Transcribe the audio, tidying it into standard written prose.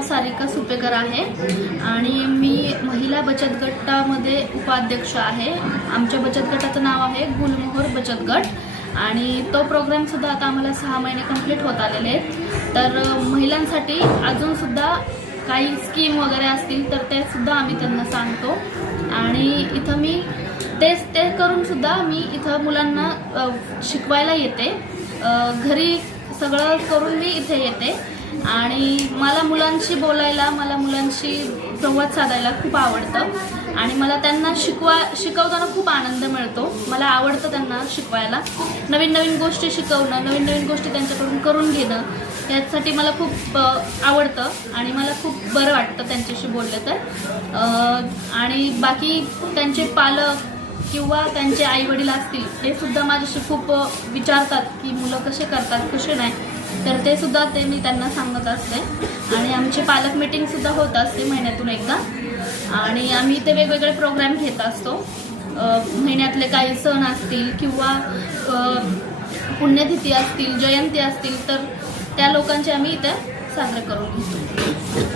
नाव सारिका सुपेकर आहे आणि मी महिला बचत गटामध्ये उपाध्यक्ष आहे। आमच्या बचत गटाचं नाव आहे गुलमोहर बचत गट आणि तो प्रोग्रामसुद्धा आता आम्हाला 6 महिने कंप्लीट होत आलेले आहेत। तर महिलांसाठी अजूनसुद्धा काही स्कीम वगैरे असतील तर ते सुद्धा आम्ही त्यांना सांगतो आणि इथं मी ते करून सुद्धा मी इथं मुलांना शिकवायला येते। घरी सगळं करून मी इथे येते आणि मला मुलांशी बोलायला, मला मुलांशी संवाद साधायला खूप आवडतं आणि मला त्यांना शिकवताना खूप आनंद मिळतो। मला आवडतं त्यांना शिकवायला, नवीन नवीन गोष्टी शिकवणं, नवीन नवीन गोष्टी त्यांच्याकडून करून घेणं, यासाठी मला खूप आवडतं आणि मला खूप बरं वाटतं त्यांच्याशी बोललं तर। आणि बाकी त्यांचे पालक किंवा त्यांचे आईवडील असतील ते सुद्धा माझ्याशी खूप विचारतात की मुलं कसे करतात कसे नाही, तर ते सुद्धा मी त्यांना सांगत असते आणि आमची पालक मीटिंगसुद्धा होत असते महिन्यातून एकदा आणि आम्ही ते वेगवेगळे प्रोग्राम घेत असतो। महिन्यातले काही सण असतील किंवा पुण्यतिथी असतील, जयंती असतील तर त्या लोकांचे आम्ही इथे साजरे करून घेतो।